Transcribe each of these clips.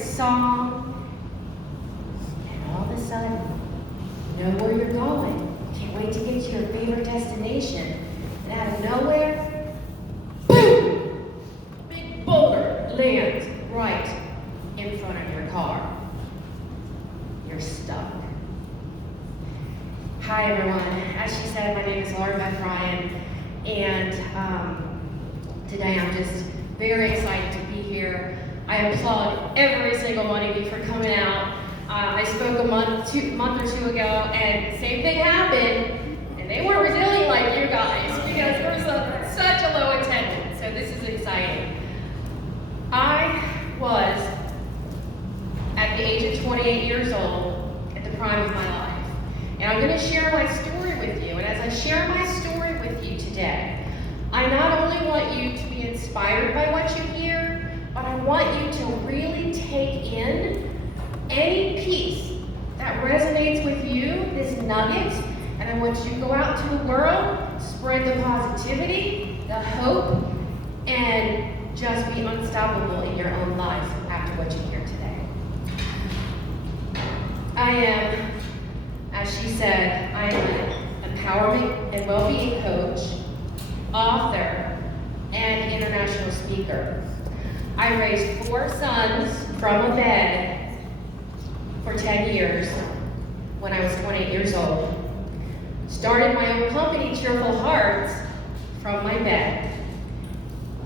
song, and all of a sudden, you know where you're going. You can't wait to get to your favorite destination. And out of nowhere, boom! Big boulder lands right in front of your car. You're stuck. Hi everyone. As she said, my name is Laura Beth Ryan, and today I'm just very excited to be here. I applaud every single one of you for coming out. I spoke a month or two ago, and the same thing happened, and they weren't resilient like you guys because there was such a low attendance. So this is exciting. I was at the age of 28 years old at the prime of my life, and I'm going to share my story with you. And as I share my story with you today, I not only want you to be inspired by what you hear, but I want you to really take in any piece that resonates with you, this nugget, and I want you to go out to the world, spread the positivity, the hope, and just be unstoppable in your own life after what you hear today. I am, as she said, I am an empowerment and well-being coach, author, and international speaker. I raised 4 sons from a bed for 10 years when I was 28 years old. Started my own company, Cheerful Hearts, from my bed.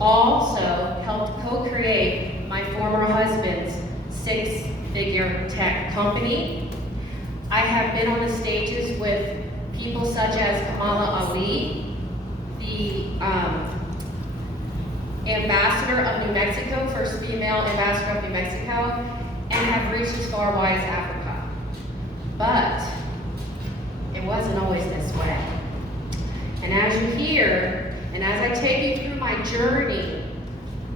Also helped co-create my former husband's 6-figure tech company. I have been on the stages with people such as Kamala Ali, the ambassador of New Mexico, first female ambassador of New Mexico, and have reached as far wide as Africa. But it wasn't always this way. And as you hear, and as I take you through my journey,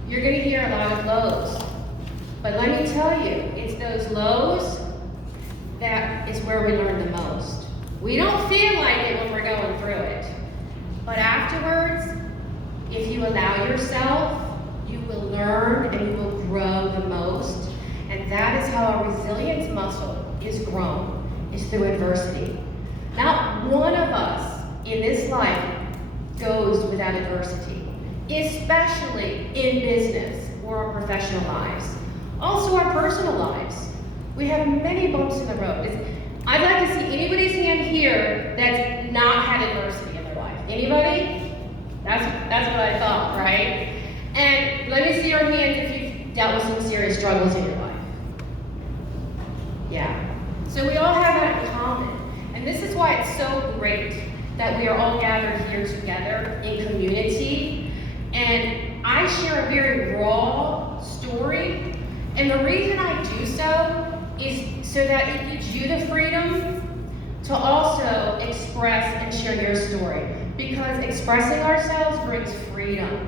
you're going to hear a lot of lows. But let me tell you, it's those lows that is where we learn the most. We don't feel like it when we're going through it. But afterwards, if you allow yourself, you will learn and you will grow the most. And that is how our resilience muscle is grown, is through adversity. Not one of us in this life goes without adversity, especially in business or our professional lives. Also our personal lives. We have many bumps in the road. I'd like to see anybody's hand here that's not had adversity in their life. Anybody? That's what I thought, right? And let me see your hands if you've dealt with some serious struggles in your life. Yeah. So we all have that in common. And this is why it's so great that we are all gathered here together in community. And I share a very raw story. And the reason I do so is so that it gives you the freedom to also express and share your story. Because expressing ourselves brings freedom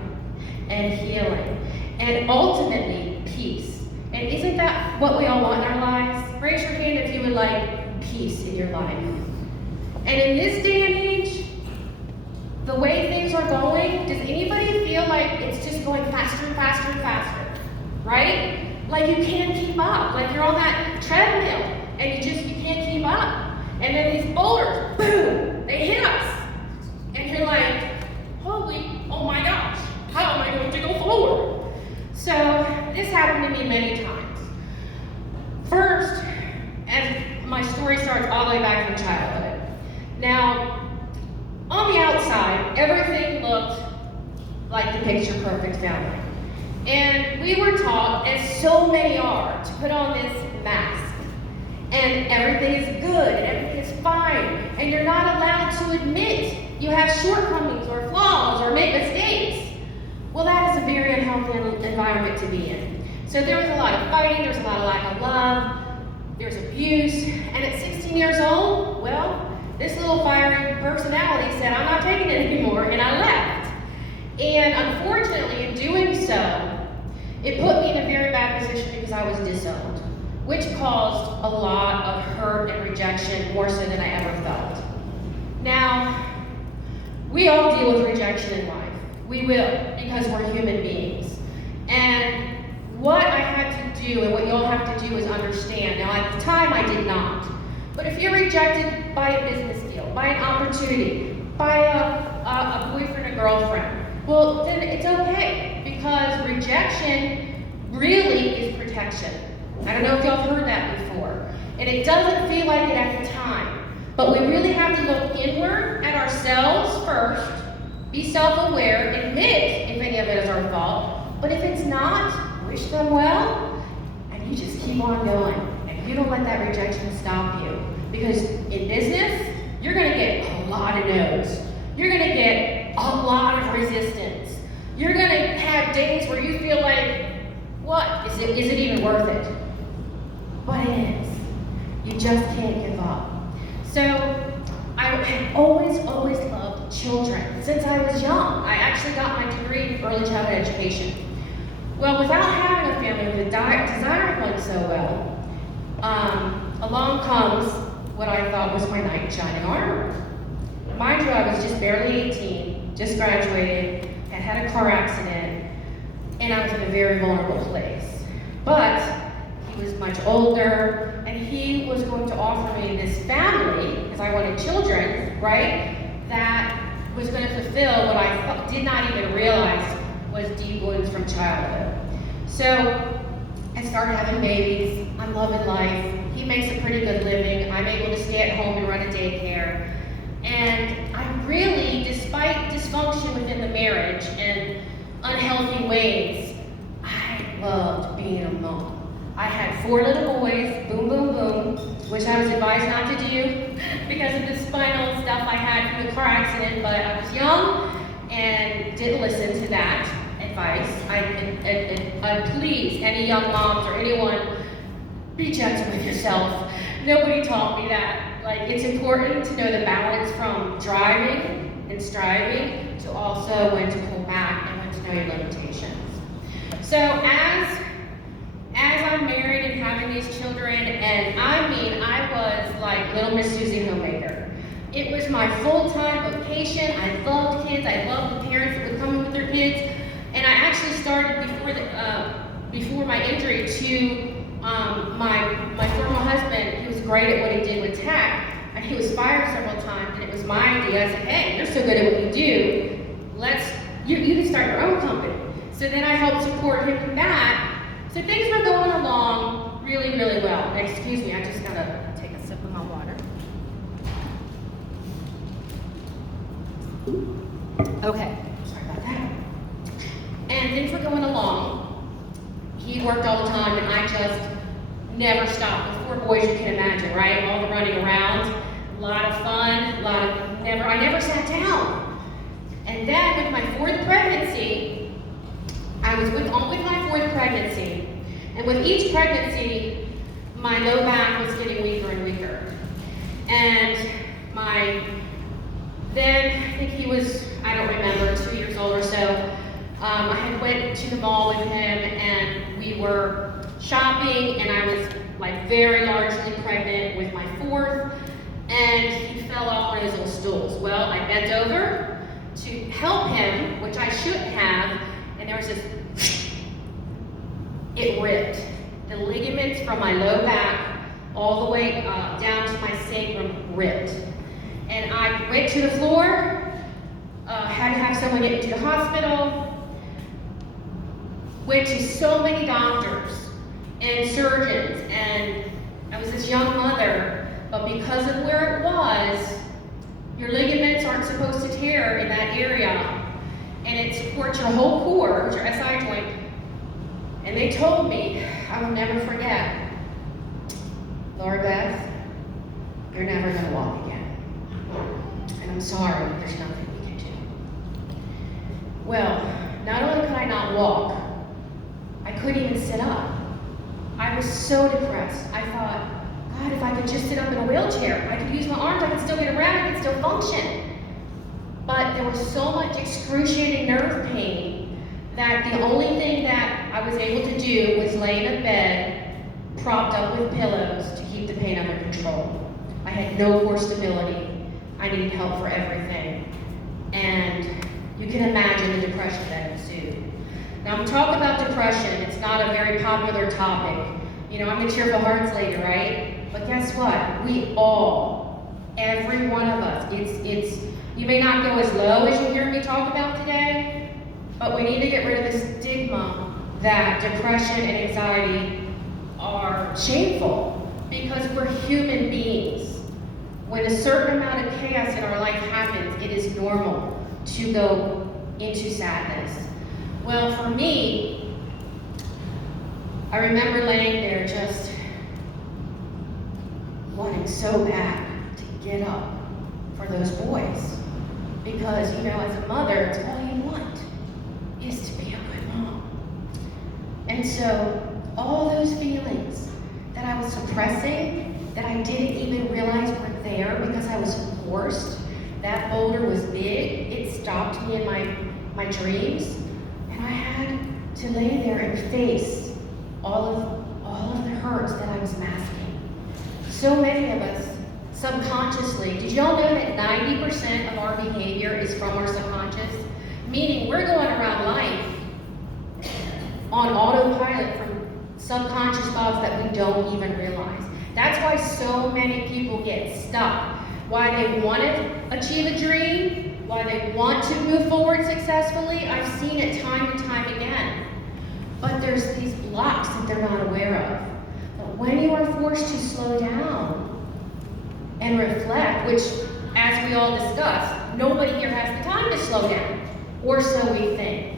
and healing and ultimately peace. And isn't that what we all want in our lives? Raise your hand if you would like peace in your life. And in this day and age, the way things are going, does anybody feel like it's just going faster and faster and faster? Right? Like you can't keep up. Like you're on that treadmill and you can't keep up. And then these boulders, boom, they hit us. And you're like, oh my gosh, how am I going to go forward? So this happened to me many times. First, and my story starts all the way back from childhood. Now, on the outside, everything looked like the picture perfect family. And we were taught, as so many are, to put on this mask. And everything is good, and everything is fine. And you're not allowed to admit you have shortcomings or flaws or make mistakes. Well, that is a very unhealthy environment to be in. So there was a lot of fighting, there was a lot of lack of love, there was abuse. And at 16 years old, well, this little fiery personality said, I'm not taking it anymore, and I left. And unfortunately, in doing so, it put me in a very bad position because I was disowned, which caused a lot of hurt and rejection, more so than I ever felt. Now, we all deal with rejection in life. We will, because we're human beings. And what I had to do and what you all have to do is understand. Now, at the time, I did not. But if you're rejected by a business deal, by an opportunity, by a boyfriend or girlfriend, well, then it's okay, because rejection really is protection. I don't know if y'all have heard that before. And it doesn't feel like it at the time. But we really have to look inward at ourselves first, be self-aware, admit if any of it is our fault. But if it's not, wish them well, and you just keep on going. And you don't let that rejection stop you. Because in business, you're gonna get a lot of no's. You're gonna get a lot of resistance. You're gonna have days where you feel like, what? Is it even worth it? But it is. You just can't give up. So I have always loved children since I was young. I actually got my degree in early childhood education. Well, without having a family with desiring one so well, along comes what I thought was my knight in shining armor. Mind you, I was just barely 18, just graduated, had a car accident, and I was in a very vulnerable place. But he was much older, and he was going to offer me this family, because I wanted children, right, that was going to fulfill what I did not even realize was deep wounds from childhood. So I started having babies. I'm loving life. He makes a pretty good living. I'm able to stay at home and run a daycare. And I really, despite dysfunction within the marriage and unhealthy ways, I loved being a mom. I had 4 little boys, boom, boom, boom, which I was advised not to do because of the spinal stuff I had from the car accident, but I was young and didn't listen to that advice. Please, any young moms or anyone, be gentle with yourself. Nobody taught me that. Like, it's important to know the balance from driving and striving to also when to pull back and when to know your limitations. So as I'm married and having these children, and I was like little Miss Susie Homemaker. It was my full-time vocation. I loved kids. I loved the parents that would come in with their kids. And I actually started before my injury to my former husband. He was great at what he did with tech, and he was fired several times. And it was my idea. I said, "Hey, you're so good at what you do. You can start your own company." So then I helped support him in that. So things were going along really, really well. Excuse me, I just gotta take a sip of my water. Okay, sorry about that. And things were going along. He worked all the time, and I just never stopped. With 4 boys, you can imagine, right? All the running around, a lot of fun, I never sat down. And then with my 4th pregnancy, I was with my 4th pregnancy, and with each pregnancy, my low back was getting weaker and weaker. And then I think he was, I don't remember, 2 years old or so. I had went to the mall with him, and we were shopping, and I was like very largely pregnant with my 4th, and he fell off one of his little stools. Well, I bent over to help him, which I shouldn't have, and there was this, it ripped. The ligaments from my low back all the way down to my sacrum ripped. And I went to the floor, had to have someone get me to the hospital, went to so many doctors and surgeons, and I was this young mother, but because of where it was, your ligaments aren't supposed to tear in that area, and it supports your whole core, your SI joint. And they told me, I will never forget, Laura Beth, you're never gonna walk again. And I'm sorry, but there's nothing we can do. Well, not only could I not walk, I couldn't even sit up. I was so depressed. I thought, God, if I could just sit up in a wheelchair, I could use my arms, I could still get around, I could still function. But there was so much excruciating nerve pain that the only thing that I was able to do was lay in a bed, propped up with pillows to keep the pain under control. I had no core stability. I needed help for everything. And you can imagine the depression that ensued. Now, I'm talking about depression. It's not a very popular topic. You know, I'm the cheerful hearts lady, right? But guess what? We all, every one of us, you may not go as low as you hear me talk about today, but we need to get rid of the stigma that depression and anxiety are shameful, because we're human beings. When a certain amount of chaos in our life happens, it is normal to go into sadness. Well, for me, I remember laying there just wanting so bad to get up for those boys. Because, you know, as a mother, it's all you want is to be a good mom. And so, all those feelings that I was suppressing, that I didn't even realize were there because I was forced, that boulder was big, it stopped me in my dreams, and I had to lay there and face all of the hurts that I was masking. So many of us, subconsciously, did y'all know that 90% of our behavior is from our subconscious? Meaning we're going around life on autopilot from subconscious thoughts that we don't even realize. That's why so many people get stuck. Why they want to achieve a dream, why they want to move forward successfully. I've seen it time and time again. But there's these blocks that they're not aware of. But when you are forced to slow down and reflect, which, as we all discussed, nobody here has the time to slow down, or so we think.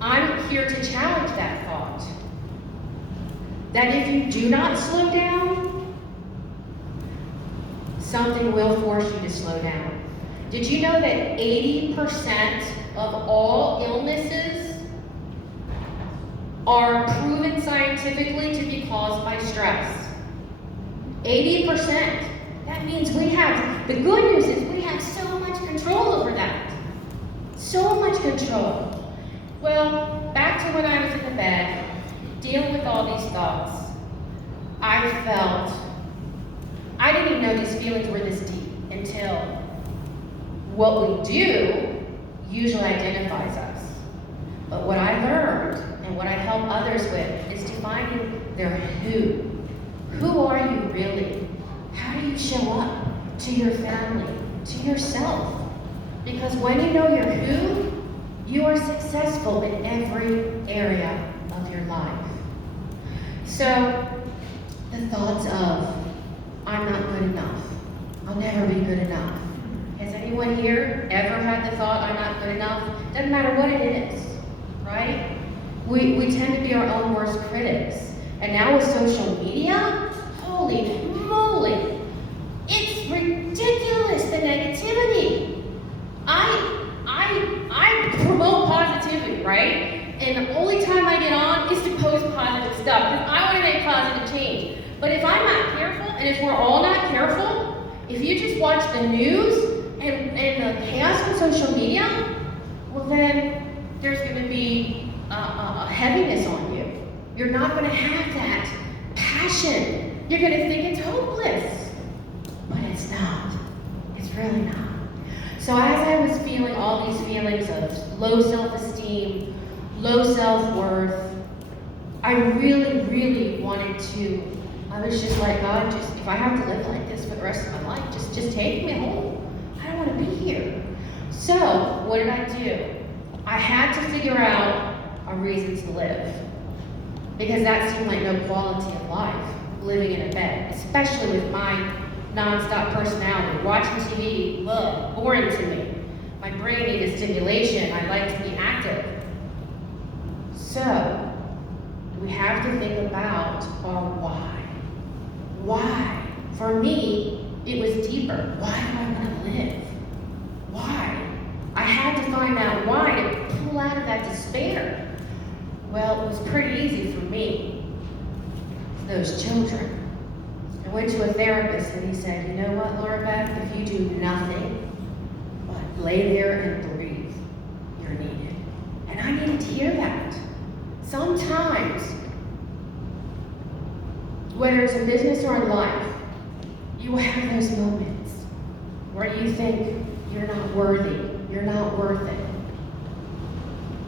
I'm here to challenge that thought. That if you do not slow down, something will force you to slow down. Did you know that 80% of all illnesses are proven scientifically to be caused by stress? 80%. That means we have, the good news is we have so much control over that. So much control. Well, back to when I was in the bed, dealing with all these thoughts, I didn't even know these feelings were this deep until what we do usually identifies us. But what I learned and what I help others with is defining their who. Who are you really? How do you show up to your family, to yourself? Because when you know your who, you are successful in every area of your life. So, the thoughts of, I'm not good enough. I'll never be good enough. Has anyone here ever had the thought, I'm not good enough? Doesn't matter what it is, right? We tend to be our own worst critics. And now with social media, holy moly, it's ridiculous, the negativity. I promote positivity, right? And the only time I get on is to post positive stuff, because I want to make positive change. But if I'm not careful, and if we're all not careful, if you just watch the news and the chaos on social media, well then there's going to be a heaviness on you. You're not going to have that passion. You're going to think it's hopeless. But it's not. It's really not. So as I was feeling all these feelings of low self-esteem, low self-worth, I really, really wanted to, I was just like, God, just if I have to live like this for the rest of my life, just take me home. I don't want to be here. So what did I do? I had to figure out a reason to live. Because that seemed like no quality of life, living in a bed, especially with my non-stop personality. Watching TV, boring to me. My brain needed stimulation. I like to be active. So, we have to think about our why. Why? For me, it was deeper. Why do I want to live? Why? I had to find out why to pull out of that despair. Well, it was pretty easy for me. Those children. I went to a therapist and he said, you know what, Laura Beth, if you do nothing but lay there and breathe, you're needed. And I needed to hear that. Sometimes, whether it's in business or in life, you will have those moments where you think you're not worthy, you're not worth it.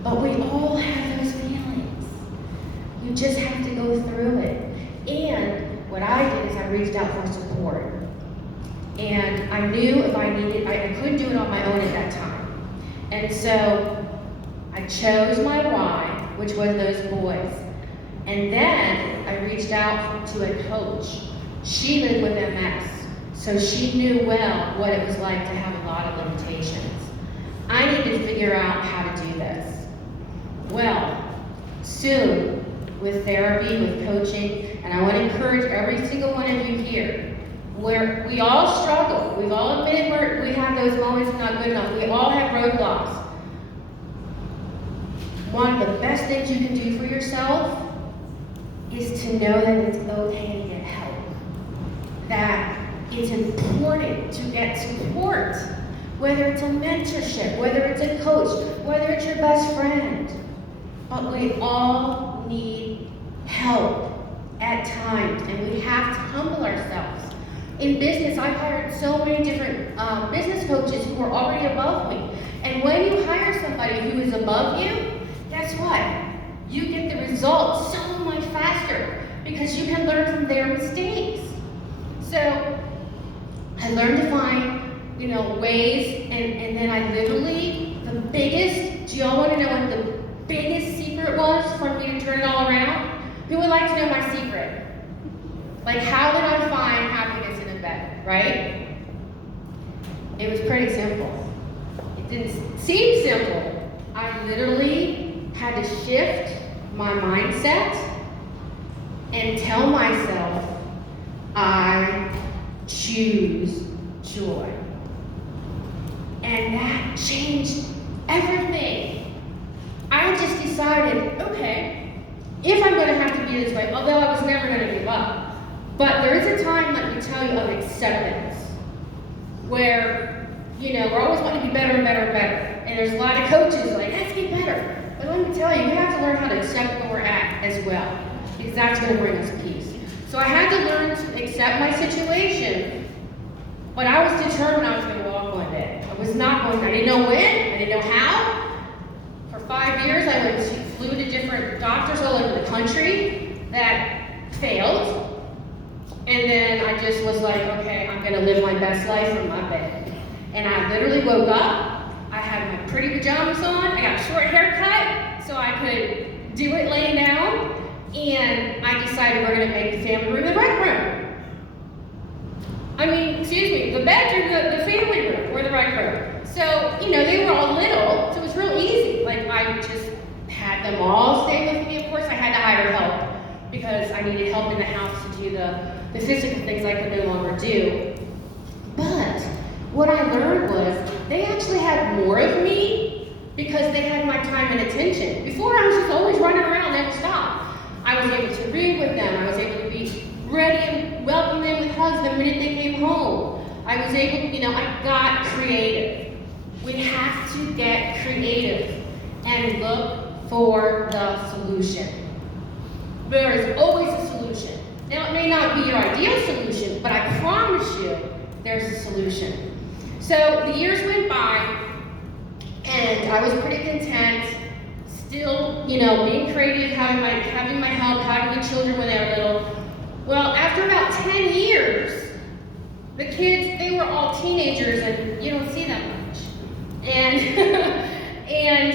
But we all have those just have to go through it. And what I did is I reached out for support. And I knew if I needed, I couldn't do it on my own at that time. And so I chose my why, which was those boys. And then I reached out to a coach. She lived with MS, so she knew well what it was like to have a lot of limitations. I needed to figure out how to do this. Well, soon, with therapy, with coaching, and I want to encourage every single one of you here, where we all struggle. We've all admitted we have those moments not good enough. We all have roadblocks. One of the best things you can do for yourself is to know that it's okay to get help. That it's important to get support, whether it's a mentorship, whether it's a coach, whether it's your best friend. But we all need help at times, and we have to humble ourselves. In business, I've hired so many different business coaches who are already above me. And when you hire somebody who is above you, guess what? You get the results so much faster because you can learn from their mistakes. So I learned to find, ways, and then I literally, the biggest, do y'all want to know what the biggest secret was for me to turn it all around? Who would like to know my secret? Like, how did I find happiness in a bed, right? It was pretty simple. It didn't seem simple. I literally had to shift my mindset and tell myself, I choose joy. And that changed everything. I just decided, okay, if I'm going to have to be this way, although I was never going to give up, but there is a time, let me tell you, of acceptance, where, we're always wanting to be better and better and better. And there's a lot of coaches like, let's get better. But let me tell you, we have to learn how to accept where we're at as well, because that's going to bring us peace. So I had to learn to accept my situation, but I was determined I was going to walk one day. I was not going to. I didn't know when, I didn't know how. For 5 years, I flew to different doctors all over the country that failed. And then I just was like, okay, I'm going to live my best life from my bed. And I literally woke up. I had my pretty pajamas on. I got a short haircut so I could do it laying down. And I decided we're going to make the family room the rec room. The bedroom, the family room, or the rec room. So, they were all little, so it was real easy. Like, I just had them all stay with me. Of course, I had to hire help because I needed help in the house to do the physical things I could no longer do. But what I learned was they actually had more of me because they had my time and attention. Before, I was just always running around, never stopped. I was able to read with them. I was able to be ready and welcome them with hugs the minute they came home. I was able, I got creative. We have to get creative and look for the solution. There is always a solution. Now, it may not be your ideal solution, but I promise you there's a solution. So the years went by, and I was pretty content, still, being creative, having my help, having the children when they were little. Well, after about 10 years, the kids, they were all teenagers, and you don't see that much. And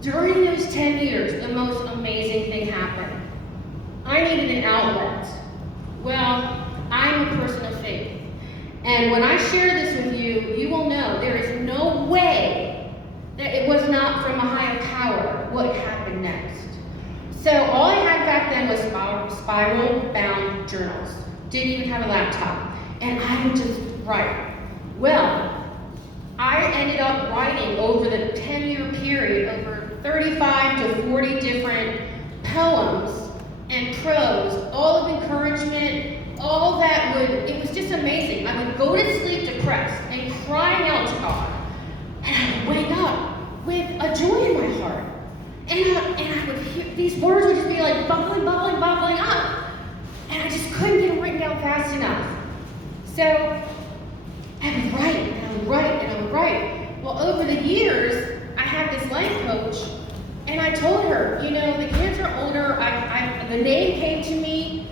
during those 10 years, the most amazing thing happened. I needed an outlet. Well, I'm a person of faith. And when I share this with you, you will know there is no way that it was not from a higher power what happened next. So all I had back then was spiral-bound journals. Didn't even have a laptop. And I would just write. Well, I ended up writing over the 10-year period over 35 to 40 different poems and prose, all of encouragement, all that it was just amazing. I would go to sleep depressed and crying out to God. And I would wake up with a joy in my heart. And I would hear, these words would just be like bubbling up. And I just couldn't get them written down fast enough. So I would write, and I would write, and I would write. Well, over the years, I had this life coach, and I told her, the kids are older, I name came to me,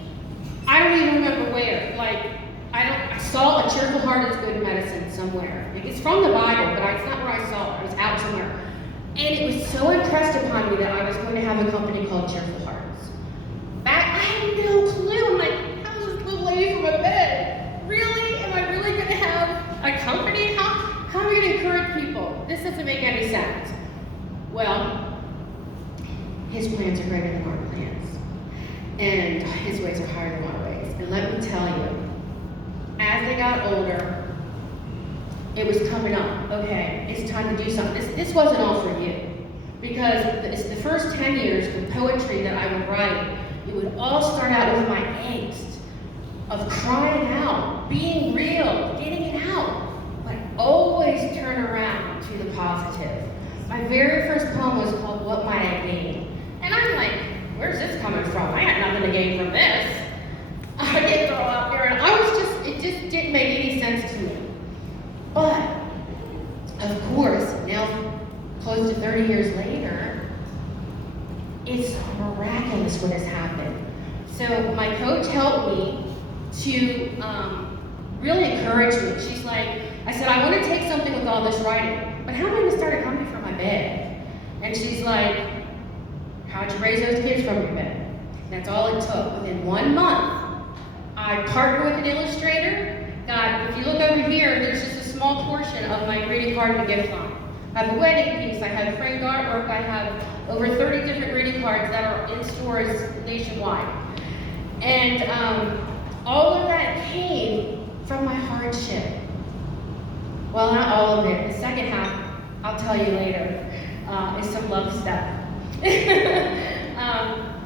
I don't even remember where. Like, I saw a cheerful heart is good medicine somewhere. Like, it's from the Bible, but it's not where I saw it. It was out somewhere. And it was so impressed upon me that I was going to have a company called Cheerful Hearts. Back, I had no clue. I'm like, how's this little lady from a bed? Really? Am I really going to have a company? How am I going to encourage people? This doesn't make any sense. Well, his plans are greater than our plans. And his ways are higher than our ways. And let me tell you, as they got older, it was coming up. Okay, it's time to do something. This wasn't all for you. Because the first 10 years, the poetry that I would write, it would all start out with my angst of crying out, being real, getting it out, but always turn around to the positive. My very first poem was called What Might I Gain? And I'm like, where's this coming from? I got nothing to gain from this. I didn't throw out there, and it just didn't make any sense to me. But, of course, now close to 30 years later, it's miraculous what has happened. So my coach helped me to really encourage me. She's like, I said, I want to take something with all this writing, but how am I going to start a company from my bed? And she's like, how'd you raise those kids from your bed? That's all it took. Within 1 month, I partnered with an illustrator. If you look over here, there's just a small portion of my greeting card and gift line. I have a wedding piece, I have framed artwork, I have over 30 different greeting cards that are in stores nationwide. And all of that came from my hardship. Well, not all of it. The second half, I'll tell you later, is some love stuff.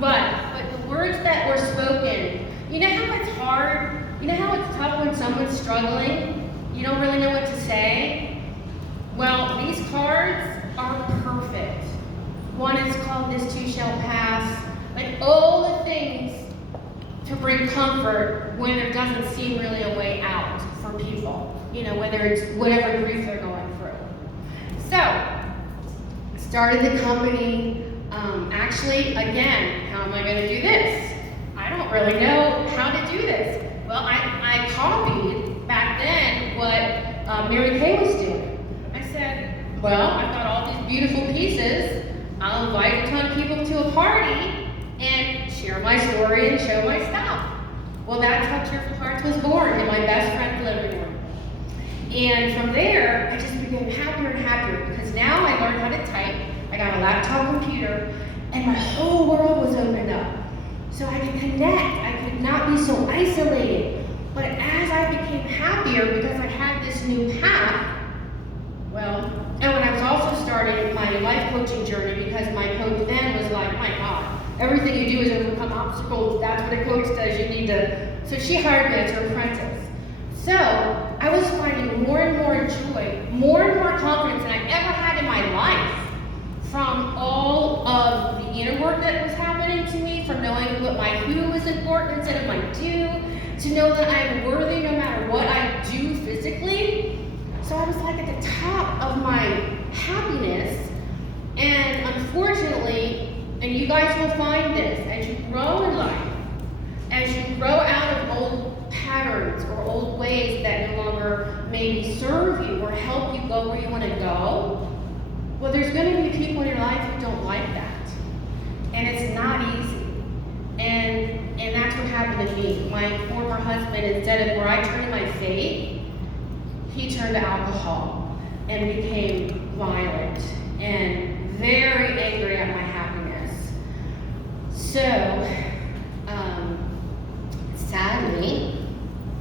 But the words that were spoken, you know how it's hard? You know how it's tough when someone's struggling? You don't really know what to say? Well, these cards are perfect. One is called This Too Shall Pass. Like all the things to bring comfort when there doesn't seem really a way out for people. You know, whether it's whatever grief they're going through. So, started the company. Actually, again, how am I going to do this? I don't really know how to do this. Well, I copied back then what Mary Kay was doing. I said, well, I've got all these beautiful pieces. I'll invite a ton of people to a party and share my story and show my stuff. Well, that's how Cheerful Hearts was born in my best friend's living room. And from there, I just became happier and happier because now I learned how to type. I got a laptop computer, and my whole world was opened up. So I could connect. I could not be so isolated. But as I became happier because I had this new path, well, and when I was also starting my life coaching journey because my coach then was like, my God, everything you do is overcome obstacles. That's what a coach does. You need to. So she hired me as her apprentice. So I was finding more and more joy, more and more confidence than I ever had in my life from all of the inner work that was happening to me, from knowing what my who was important instead of my do, to know that I'm worthy no matter what I do physically. So I was like at the top of my happiness, and unfortunately, and you guys will find this, as you grow in life, as you grow out of old patterns or old ways that no longer maybe serve you or help you go where you want to go, well, there's going to be people in your life who don't like that. And it's not easy. And that's what happened to me. My former husband, instead of where I turned my faith, he turned to alcohol and became violent and very angry at my happiness. So, sadly,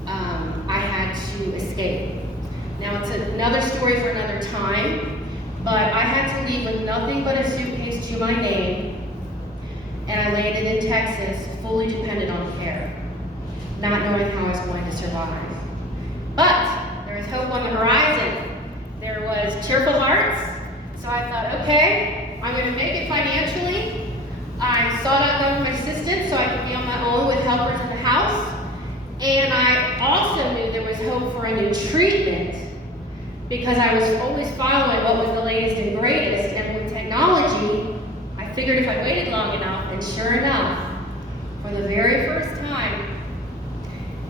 I had to escape. Now, it's another story for another time. But I had to leave with nothing but a suitcase to my name, and I landed in Texas, fully dependent on care, not knowing how I was going to survive. But there was hope on the horizon. There was Cheerful Hearts, so I thought, okay, I'm going to make it financially. I sought out government assistance so I could be on my own with helpers in the house, and I also knew there was hope for a new treatment, because I was always following what was the latest and greatest, and with technology, I figured if I waited long enough, and sure enough, for the very first time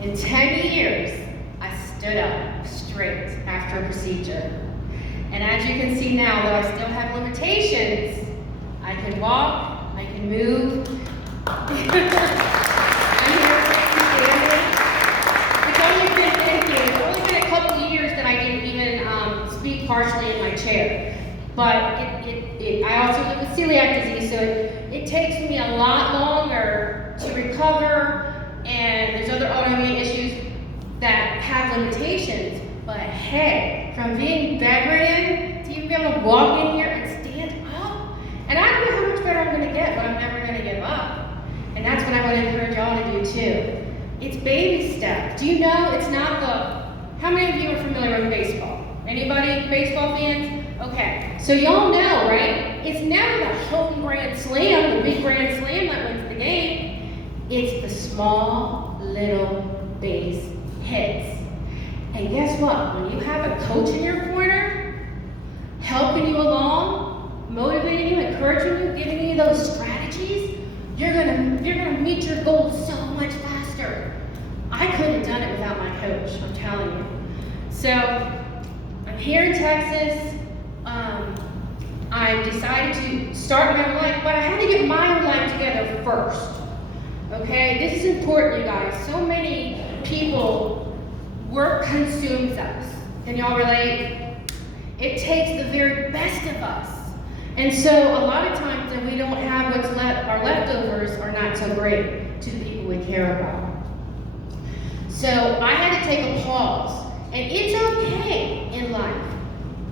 in 10 years, I stood up straight after a procedure. And as you can see now, though I still have limitations, I can walk, I can move. I'm here standing. It's only been a couple of years that I didn't even speak partially in my chair. But I also live with celiac disease, so it takes me a lot longer to recover, and there's other autoimmune issues that have limitations. But hey, from being bedridden to even be able to walk in here and stand up, and I don't know how much better I'm going to get, but I'm never going to give up. And that's what I want to encourage y'all to do too. It's baby steps. Do you know it's not how many of you are familiar with baseball? Anybody baseball fans? Okay, so y'all know, right? It's never the home grand slam, the big grand slam that wins the game. It's the small little base hits. And guess what? When you have a coach in your corner, helping you along, motivating you, encouraging you, giving you those strategies, you're gonna meet your goals so much faster. I couldn't have done it without my coach, I'm telling you. So, I'm here in Texas. I decided to start my own life, but I had to get my own life together first. Okay, this is important, you guys. So many people, work consumes us. Can y'all relate? It takes the very best of us. And so a lot of times when we don't have what's left, our leftovers are not so great to the people we care about. So I had to take a pause. And it's okay in life.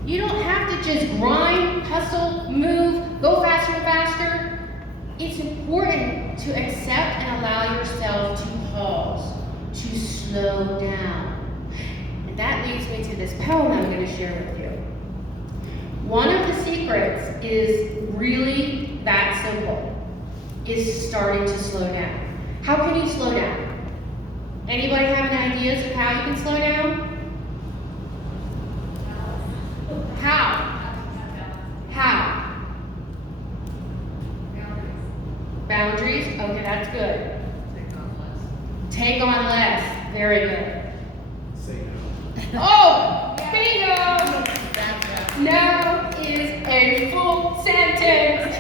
You don't have to just grind, hustle, move, go faster and faster. It's important to accept and allow yourself to pause, to slow down. And that leads me to this poem I'm going to share with you. One of the secrets is really that simple, is starting to slow down. How can you slow down? Anybody have any ideas of how you can slow down? How? Boundaries? Okay, that's good. Take on less. Very good. Say no. Oh, bingo! No is a full sentence.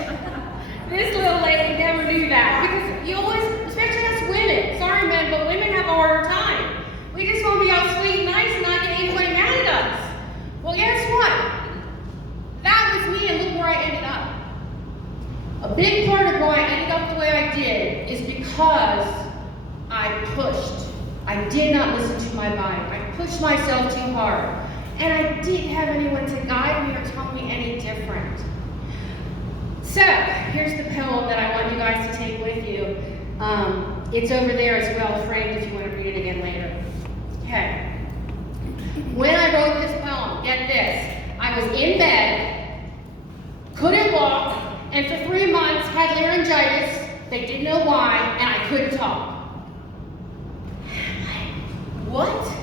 This little lady never knew that. Because you always, especially us women, sorry men, but women have a harder time. We just want to be all sweet and nice and not get anybody mad at us. Well, guess what? That was me, and look where I ended up. A big part of why I ended up the way I did is because I pushed. I did not listen to my body. I pushed myself too hard. And I didn't have anyone to guide me or tell me any different. So, here's the poem that I want you guys to take with you. It's over there as well, framed if you want to read it again later. Okay. When I wrote this poem, get this, I was in bed, couldn't walk, and for 3 months had laryngitis. They didn't know why, and I couldn't talk. What?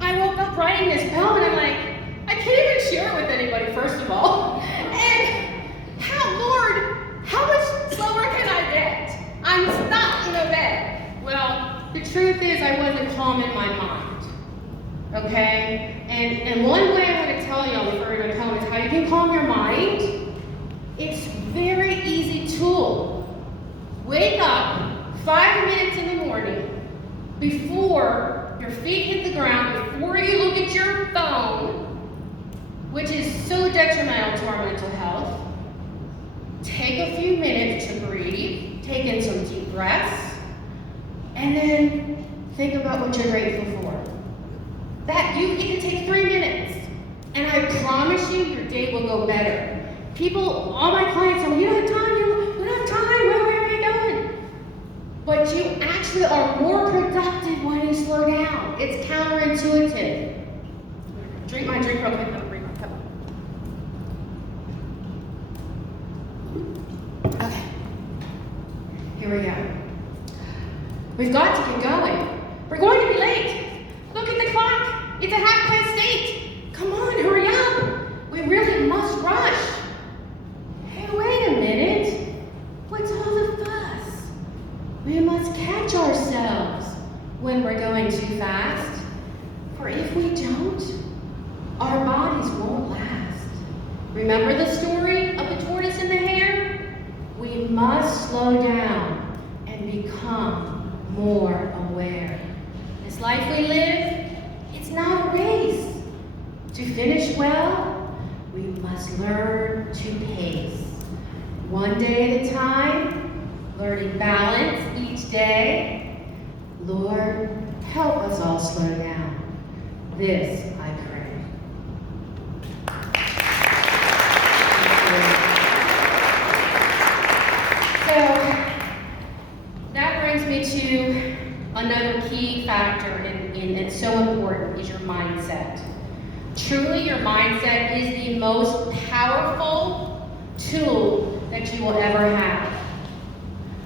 I woke up writing this poem, and I'm like, I can't even share it with anybody, first of all. And Lord, how much slower can I get? I'm stuck in a bed. Well, the truth is I wasn't calm in my mind. Okay? And one way I want to tell y'all before we're going to come is how you can calm your mind. It's a very easy tool. Wake up 5 minutes in the morning before your feet hit the ground, before you look at your phone, which is so detrimental to our mental health. Take a few minutes to breathe, take in some deep breaths, and then think about what you're grateful for. It can take 3 minutes, and I promise you, your day will go better. All my clients say, you don't have time, you don't have time, where are you going? But you actually are more productive when you slow down. It's counterintuitive. Drink my drink real quick, I'm gonna bring my cup. Okay, here we go. We've got to get going. We're going to be late. Look at the clock. It's 8:30. Come on, hurry up. We really must rush. Hey, wait a minute. What's all the fuss? ourselves when we're going too fast. For if we don't, our bodies won't last. Remember the story of the tortoise and the hare? We must slow down and become more aware. This life we live, it's not a race. To finish well, we must learn to pace. One day at a time, learning balance each day. Lord, help us all slow down. This I pray. So, that brings me to another key factor, and it's so important, is your mindset. Truly, your mindset is the most powerful tool that you will ever have.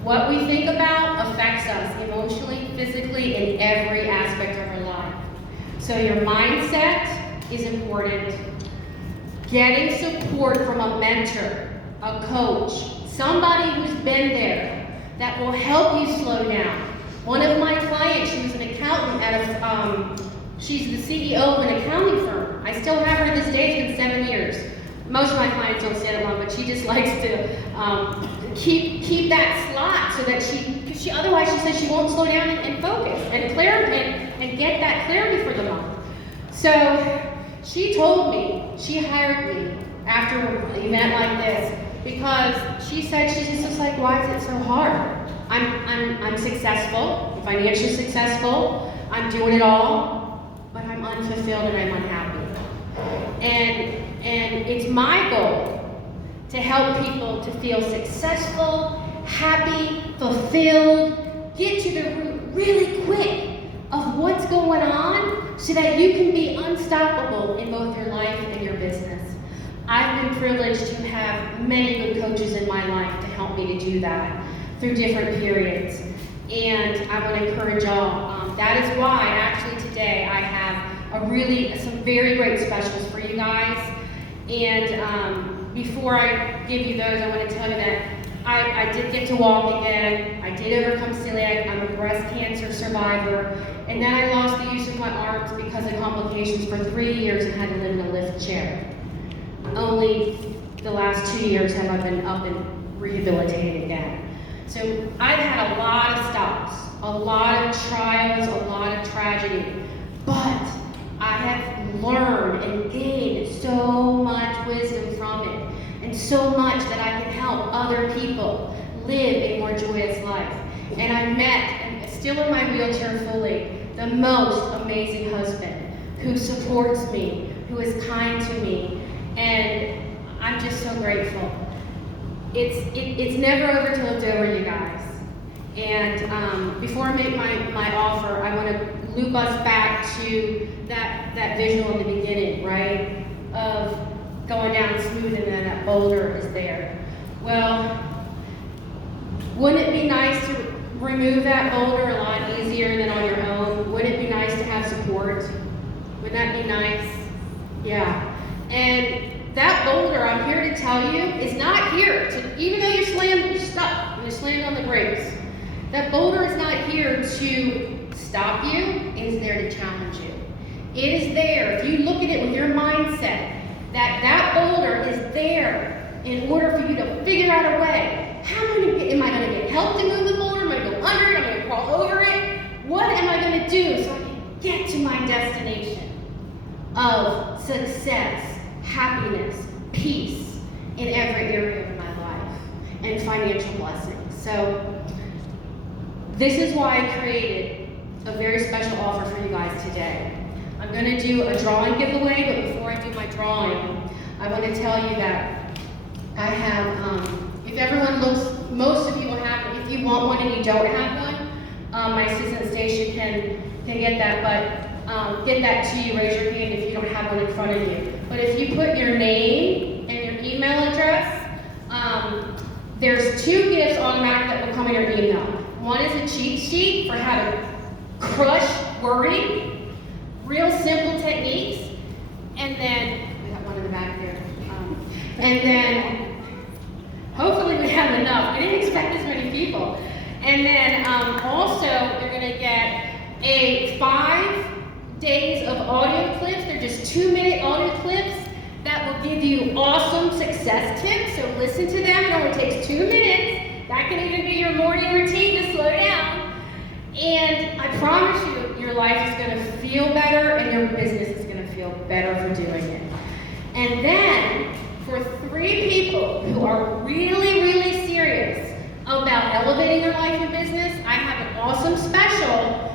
What we think about affects us emotionally, physically, in every aspect of our life. So your mindset is important. Getting support from a mentor, a coach, somebody who's been there that will help you slow down. One of my clients, she was an accountant she's the CEO of an accounting firm. I still have her to this day. It's been 7 years. Most of my clients don't stay that long, but she just likes to keep that slot so that she otherwise she says she won't slow down and focus and get that clarity for the month. So she told me, she hired me after an event like this because she said, she's just like, why is it so hard? I'm successful, I'm financially successful, I'm doing it all, but I'm unfulfilled and I'm unhappy. And it's my goal to help people to feel successful, happy, fulfilled, get to the root really quick of what's going on so that you can be unstoppable in both your life and your business. I've been privileged to have many good coaches in my life to help me to do that through different periods. And I want to encourage y'all. That is why actually today I have some very great specials for you guys. And before I give you those, I want to tell you that I did get to walk again. I did overcome celiac. I'm a breast cancer survivor. And then I lost the use of my arms because of complications for 3 years and had to live in a lift chair. Only the last 2 years have I been up and rehabilitated again. So I've had a lot of stops, a lot of trials, a lot of tragedy. But I have learned and gained so much wisdom from it, and so much that I can help other people live a more joyous life. And I met, and still in my wheelchair fully, the most amazing husband who supports me, who is kind to me, and I'm just so grateful. It's never over till it's over, you guys. And before I make my offer, I want to loop us back to that visual in the beginning, right? Of going down smooth and then that boulder is there. Well, wouldn't it be nice to remove that boulder a lot easier than on your own? Wouldn't it be nice to have support? Wouldn't that be nice? Yeah. And that boulder, I'm here to tell you, is not here to, even though you're stuck and you're slammed on the brakes, that boulder is not here to stop you, it is there to challenge you. It is there, if you look at it with your mindset, that boulder is there in order for you to figure out a way. How am I going to get help to move the boulder? Am I going to go under it? Am I going to crawl over it? What am I going to do so I can get to my destination of success, happiness, peace in every area of my life, and financial blessings? So this is why I created a very special offer for you guys today. I'm going to do a drawing giveaway, but before I do my drawing, I want to tell you that I have, if everyone looks, most of you will have, if you want one and you don't have one, my assistant Stacia can get that, but get that to you, raise your hand if you don't have one in front of you. But if you put your name and your email address, there's 2 gifts automatic that will come in your email. One is a cheat sheet for how to crush worry, real simple techniques, and then, we got one in the back there, and then hopefully we have enough. We didn't expect this many people. And then also, you're going to get a 5 days of audio clips. They're just 2-minute audio clips that will give you awesome success tips. So listen to them. It only takes 2 minutes. That can even be your morning routine to slow down. And I promise you, your life is going to feel better and your business is going to feel better for doing it. And then, for 3 people who are really, really serious about elevating their life and business, I have an awesome special.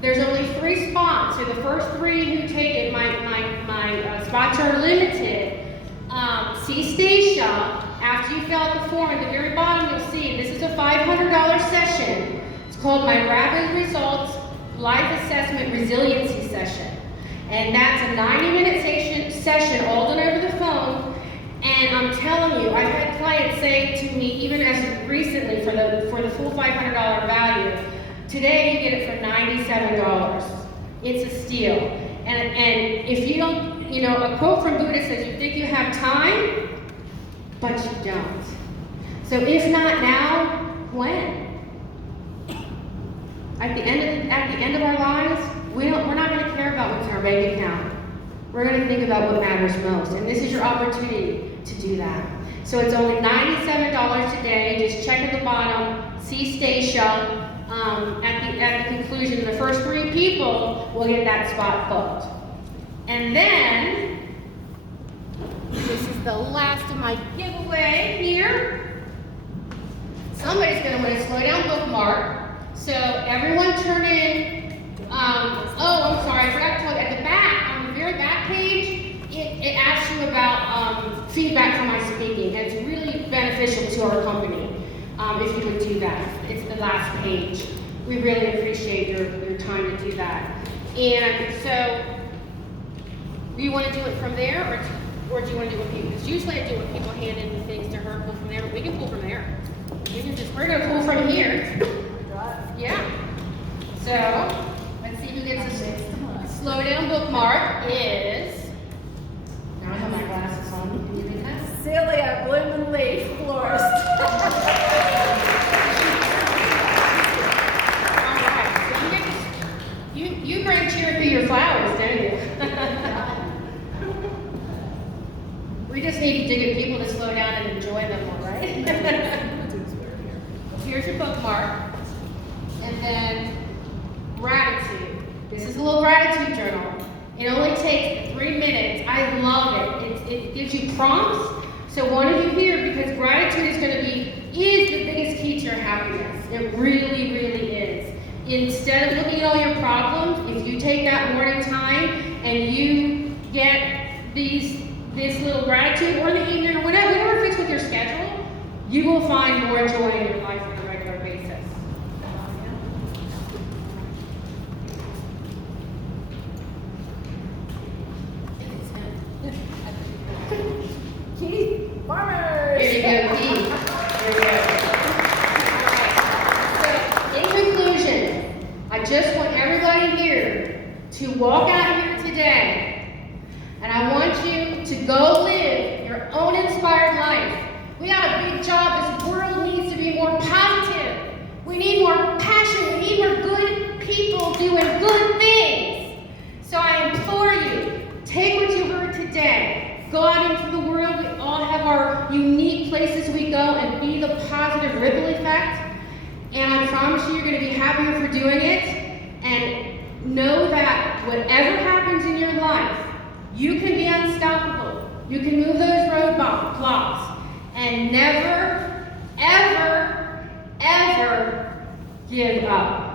There's only 3 spots, so the first 3 who take it, my spots are limited. See Stacia, after you fill out the form, at the very bottom you'll see, this is a $500 session. It's called my Rapid Results Life Assessment Resiliency Session. And that's a 90-minute session all done over the phone. And I'm telling you, I've had clients say to me, even as recently, for the full $500 value, today you get it for $97. It's a steal. And if you don't, a quote from Buddha says, you think you have time, but you don't. So if not now, when? At the end of our lives, we're not going to care about what's in our bank account. We're going to think about what matters most. And this is your opportunity to do that. So it's only $97 today. Just check at the bottom, see Stacia. At the conclusion, the first 3 people will get that spot booked. And then, this is the last of my giveaway here. Somebody's going to win a Slow Down bookmark. So everyone turn in, I'm sorry, I forgot to tell you, at the back, on the very back page, it asks you about feedback from my speaking. And it's really beneficial to our company if you would do that. It's the last page. We really appreciate your time to do that. And so, do you want to do it from there, or do you want to do it with people? Because usually I do it when people hand in the things to her, pull from there, but we can pull from there. We're going to pull from here. Yeah. So, let's see who gets a Slow Down bookmark is, now I have my glasses on. Can you read that? Celia, Bloom and Leaf, florist. You bring cheer through your flowers, don't you? We just need to get people to slow down and enjoy them more, right? Here's your bookmark. And then gratitude. This is a little gratitude journal. It only takes 3 minutes. I love it. It gives you prompts. So one of you here, because gratitude is the biggest key to your happiness. It really, really is. Instead of looking at all your problems, if you take that morning time and you get this little gratitude, or the evening, or whatever fits with your schedule, you will find more joy in your life on a regular basis. Keith Farmers. Here you go, Keith. There you go. I just want everybody here to walk out here today, and I want you to go live your own inspired life. We got a big job. This world needs to be more positive. We need more passion. We need more good people doing good things. So I implore you, take what you heard today, go out into the world. We all have our unique places we go, and be the positive ripple effect. And I promise you, you're going to be happier for doing it. And know that whatever happens in your life, you can be unstoppable. You can move those roadblocks. And never, ever, ever give up.